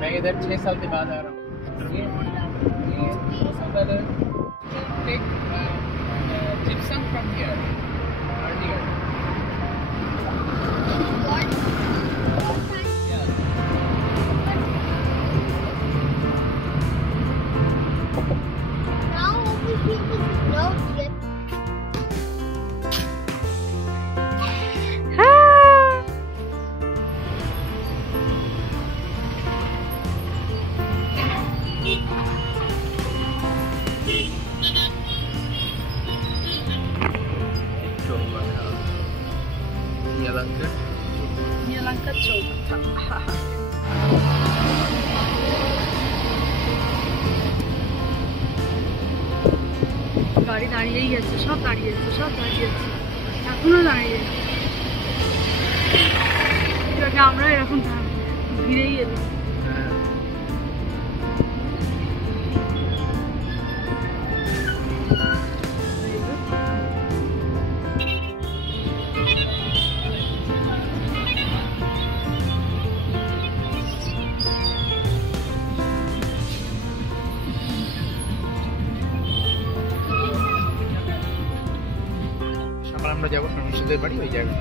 मैं इधर 6 साल के बाद आ रहा हूँ। ये take gypsum from here earlier. Yeah. Now only people know yet. Yelankar Chowk. গাড়ি দাঁড়িয়েই আছে, সব দাঁড়িয়ে আছে, সব দাঁড়িয়ে আছে, এখনো দাঁড়িয়ে আছে। আমরা এরকম ভিড়েই এলাম। আমরা যাবো সরস্বতীর বাড়ি ওই জায়গায়।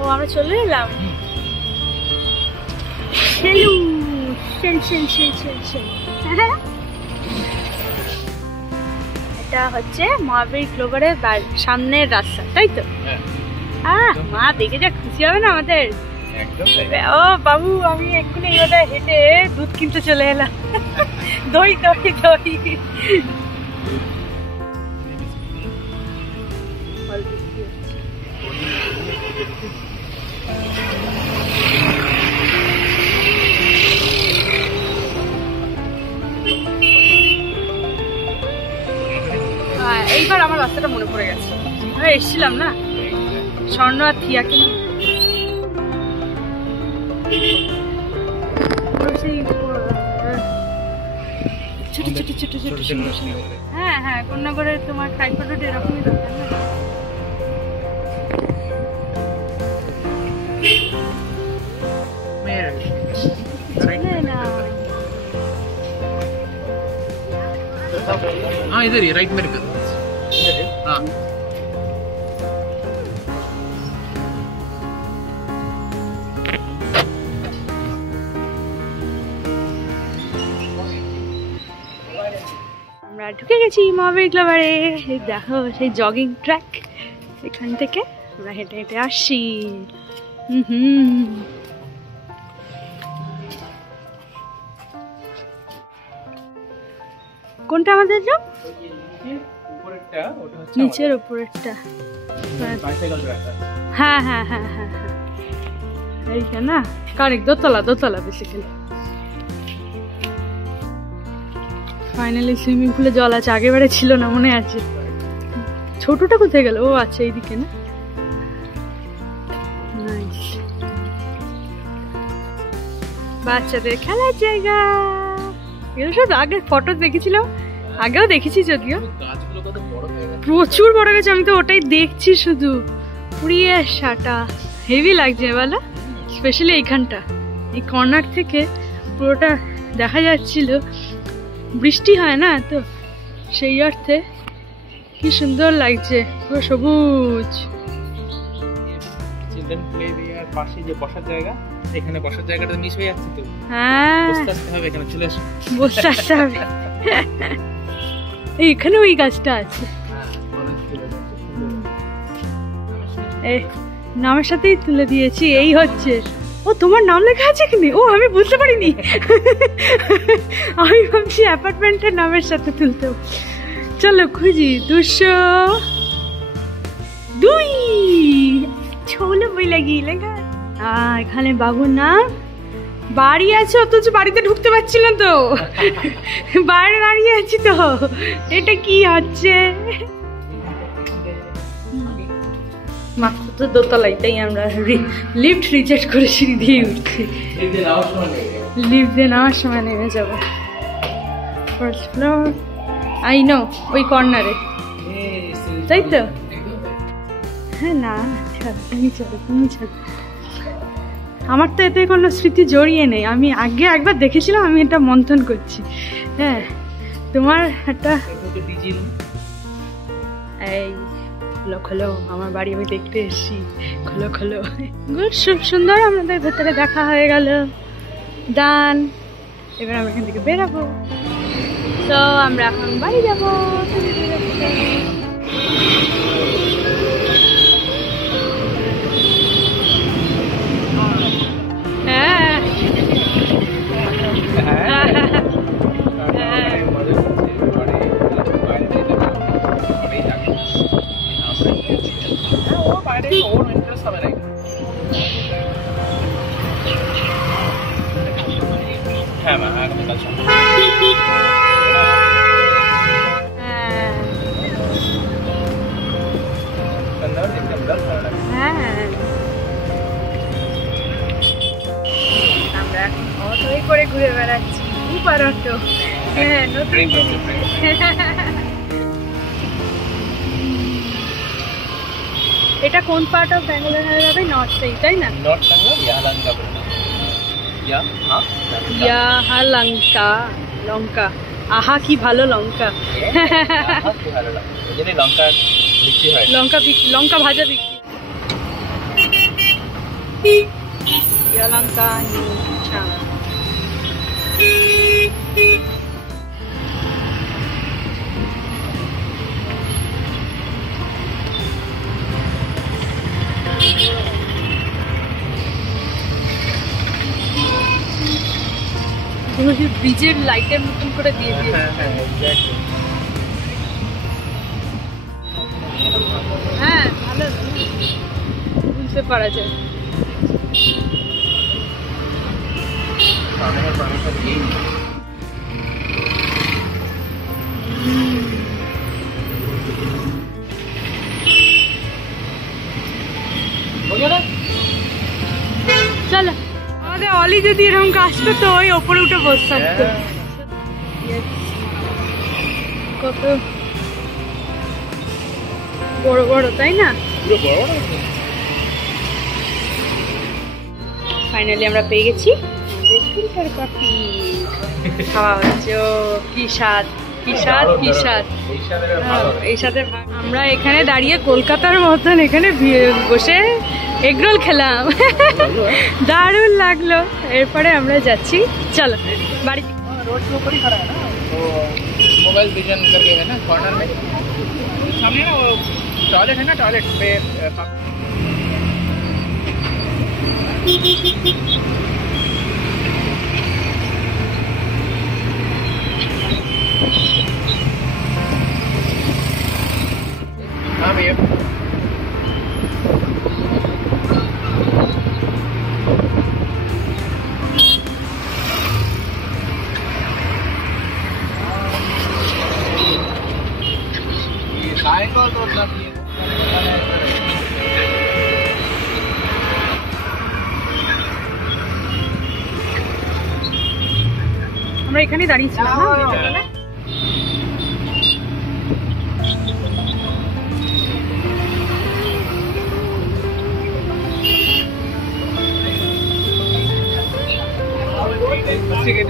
ও আমরা চলে এলাম। এটা হচ্ছে মহাবীর ক্লোভারের সামনের রাস্তা, তাই তো? মা দেখে যা খুশি হবে না আমাদের। ও বাবু, আমি এক্ষুনি ওটা হেঁটে দুধ কিনতে চলে এলাম। দই দই দই। এইবার আমার রাস্তাটা মনে পড়ে গেছে, আমরা এসেছিলাম না স্বর্ণ আর থিয়াকে নিয়ে। ছোট ছোট ছোট ছোট সুন্দর সুন্দর। হ্যাঁ হ্যাঁ, কন্যাগড়ের তোমার ট্রাইপড রোড এরকমই দরকার না? हाँ इधर ही राइट में निकल। हाँ আমরা ঢুকে গেছি মহাবীর ক্লোভারে। দেখো সেই জগিং ট্র্যাক, এখান থেকে আমরা হেঁটে হেঁটে আসছি। কোনটা আমাদের যাও? নিচের উপরেরটা। হ্যাঁ হ্যাঁ হ্যাঁ হ্যাঁ হ্যাঁ, এইটা না, কারেক্ট, দোতলা দোতলা বেসিক্যালি। ফাইনালি সুইমিং পুলে জল আছে, আগেবারে ছিল না, মনে আছে। ছোটটা কোথায় গেল? ও আচ্ছা, এইদিকে না। বাচ্চাদের খেলার জায়গা, এগুলো সব আগে ফটো দেখেছিলাম, আগেও দেখেছি যদিও। প্রচুর বড় গেছে, আমি তো ওটাই দেখছি শুধু। পুড়িয়ে সাটা হেভি লাগছে বলো, স্পেশালি এইখানটা, এই কর্নার থেকে পুরোটা দেখা যাচ্ছিল। বৃষ্টি হয় না তো, সেই অর্থে কি সুন্দর লাগছে, পুরো সবুজ। চিলড্রেন প্লে এরিয়ার পাশে যে বসার জায়গা, এখানে বসার জায়গাটা মিস হয়ে যাচ্ছে তো। হ্যাঁ, বসতে আসতে হবে, এখানে চলে আসো, বসতে আসতে হবে। এইখানে ওই গাছটা আছে, নামের সাথেই তুলে দিয়েছি। এই হচ্ছে, ও তোমার নাম লেখা আছে এখানে? ও আমি বুঝতে পারিনি, আমি ভাবছি অ্যাপার্টমেন্টের নামের সাথে তুলতে। চলো খুঁজি। 202 ছোলো বই লাগিয়ে লেখা। এখানে বাবুর নাম বাড়ি আছে অথচ বাড়িতে ঢুকতে পারছি না তো, বাইরে দাঁড়িয়ে আছি তো। এটা কি হচ্ছে? মাত্র তো দোতলাই, তাই আমরা লিফট রিজেক্ট করে সিঁড়ি দিয়ে উঠছি। লিফট দিয়ে নেওয়ার সময় নেমে যাবো। ফার্স্ট ফ্লোর, আই নো, ওই কর্নারে, তাই তো? হ্যাঁ না, তুমি চলো, তুমি চলো। আমার তো এতে কোনো স্মৃতি জড়িয়ে নেই। আমি আগে একবার দেখেছিলাম, আমি এটা মন্থন করছি। হ্যাঁ, তোমার একটা এই খোলো খোলো, আমার বাড়ি আমি দেখতে এসেছি, খোলো খোলো। খুব সুন্দর, আমাদের ভেতরে দেখা হয়ে গেল। ডান, এবার আমরা এখান থেকে বেরাবো। তো আমরা এখন বাড়ি যাবো। হ্যাঁ মা, আগামীকাল সন্ধ্যা। আমরা এখন অটোই করে ঘুরে বেড়াচ্ছি, উপার অটো। হ্যাঁ, নতুন এটা কোন পার্ট অফ ব্যাঙ্গালোর হয়ে যাবে? নর্থ সাইড, তাই না? নর্থ ব্যাঙ্গালোর, ইয়ালাঙ্কা। ইয়াহালঙ্কা, লঙ্কা। আহা কি ভালো লঙ্কা। লঙ্কা বিক্রি হয়, লঙ্কা ভাজা বিক্রি। ইয়ালঙ্কা আচ্ছা। ব্রিজের লাইটের মতন করে দিয়ে দিয়ে। হ্যাঁ, ভালো বুঝতে পারা যায়। চলো, আমাদের অলি যদি এরকম আসতো তো ওই ওপরে উঠে বসে থাকতো। কত বড় বড়, তাই না? ফাইনালি আমরা পেয়ে গেছি আমাদের ফিল্টার কফি। খাওয়া হচ্ছে, কি স্বাদ, কি স্বাদ, কি স্বাদ। এই সাথে আমরা এখানে দাঁড়িয়ে কলকাতার মতন এখানে বসে এগরোল খেলাম, দারুণ লাগলো। এরপরে আমরা যাচ্ছি, চলো বাড়ি। रोड के ऊपर ही खड़ा है ना, तो मोबाइल विजन करके है ना कॉर्नर में सामने ना, वो टॉयलेट है ना, टॉयलेट पे हाँ भैया। আমরা এখানে দাঁড়িয়েছিলাম না? ठीक है।